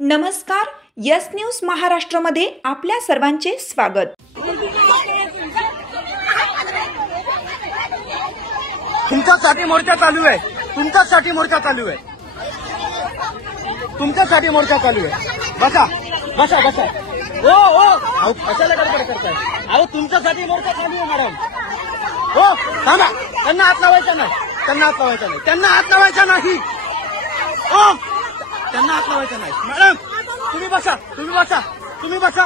नमस्कार, yes news महाराष्ट्रमध्ये आपल्या सर्वांचे स्वागत। तुमच्यासाठी मोर्चा चालू आहे, तुमच्यासाठी मोर्चा चालू आहे, तुमच्यासाठी मोर्चा चालू आहे। बसा बसा बसा। हो हो, अहो कशाला गडबड करताय? अहो तुमच्यासाठी मोर्चा चालू आहे मॅडम। हो थांबा, त्यांना हात लावायचा नाही, त्यांना हात लावायचा नाही, त्यांना हात लावायचा नाही। हो त्यांना हात लावायचा नाही मॅडम। तुम्ही बसा, तुम्ही बसा, तुम्ही बसा,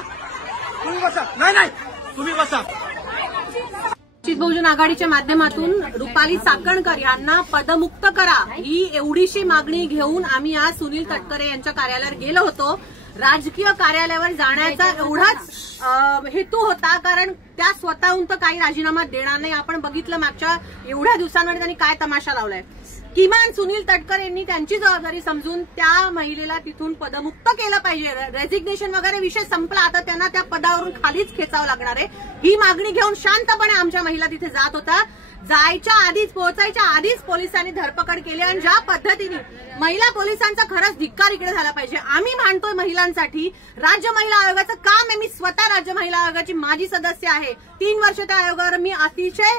तुम्ही बसा। नाही नाही, तुम्ही बसा। वंचित बहुजन आघाडीच्या माध्यमातून रुपाली चाकणकर यांना पदमुक्त करा ही एवढीशी मागणी घेऊन आम्ही आज सुनील तटकरे यांच्या कार्यालयावर गेलो होतो। राजकीय कार्यालयावर जाण्याचा एवढाच हेतू होता, कारण त्या स्वतःहून तर काही राजीनामा देणार नाही। आपण बघितलं मागच्या एवढ्या दिवसांमध्ये त्यांनी काय तमाशा लावलाय। किमान सुनील तटकरे यांनी त्यांची जबाबदारी समजून त्या महिलेला तिथून पदमुक्त केलं पाहिजे। रेझिग्नेशन वगैरे विषय संपला, आता त्यांना त्या पदावरून खालीच खेचावं लागणार आहे। ही मागणी घेऊन शांतपणे आमच्या महिला तिथे जात होता। जायच्या आधीच, पोहोचायच्या आधीच पोलिसांनी धरपकड केली आणि ज्या पद्धतीने महिला पोलिसांचा खरंच धिक्कार इकडे झाला पाहिजे। आम्ही मानतोय महिलांसाठी राज्य महिला आयोगाचं काम आहे। मी स्वतः राज्य महिला आयोगाची माजी सदस्य आहे। 3 वर्ष त्या आयोगावर मी अतिशय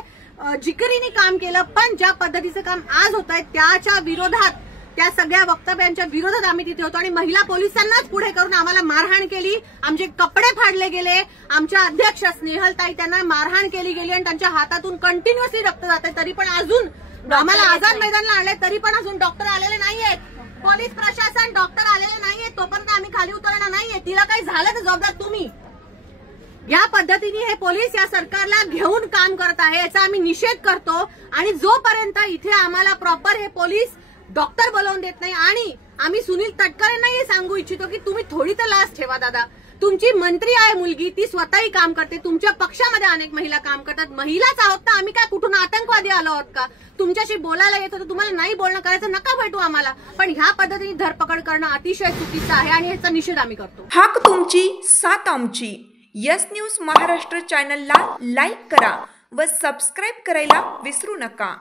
जिकरीने काम केलं, पण ज्या पद्धतीचं काम आज होत आहे त्याच्या विरोधात, त्या सगळ्या वक्तव्यांच्या विरोधात आम्ही तिथे होतो आणि महिला पोलिसांनाच पुढे करून आम्हाला मारहाण केली। आमचे कपडे फाडले गेले। आमच्या अध्यक्ष स्नेहलताई त्यांना मारहाण केली गेली आणि त्यांच्या हातातून कंटिन्युअसली रक्त जात आहे। तरी पण अजून आम्हाला आझाद मैदानला आणले, तरी पण अजून डॉक्टर आलेले नाहीयेत। पोलीस प्रशासन, डॉक्टर आलेले नाहीयेत, तोपर्यंत आम्ही खाली उतरणार नाहीये। तिला काही झालं तर जबाबदार तुम्ही। या पद्धतीने हे पोलीस या सरकारला घेऊन काम करत आहे, याचा आम्ही निषेध करतो। आणि जोपर्यंत इथे आम्हाला प्रॉपर हे पोलीस डॉक्टर बोलवून देत नाही, आणि आम्ही सुनील तटकरेंना हे सांगू इच्छितो की तुम्ही थोडी तर लाज ठेवा दादा। तुमची मंत्री आहे मुलगी, ती स्वतःही काम करते, तुमच्या पक्षामध्ये अनेक महिला काम करतात। महिलाच आहोत ना आम्ही, काय कुठून आतंकवादी आलो आहोत का? तुमच्याशी बोलायला येत होतं, तुम्हाला नाही बोलणं करायचं, नका भेटू आम्हाला। पण ह्या पद्धतीने धरपकड करणं अतिशय चुकीचं आहे आणि याचा निषेध आम्ही करतो। हाक तुमची, साथ आमची। यस न्यूज महाराष्ट्र चॅनलला लाईक करा व सबस्क्राईब करायला विसरू नका।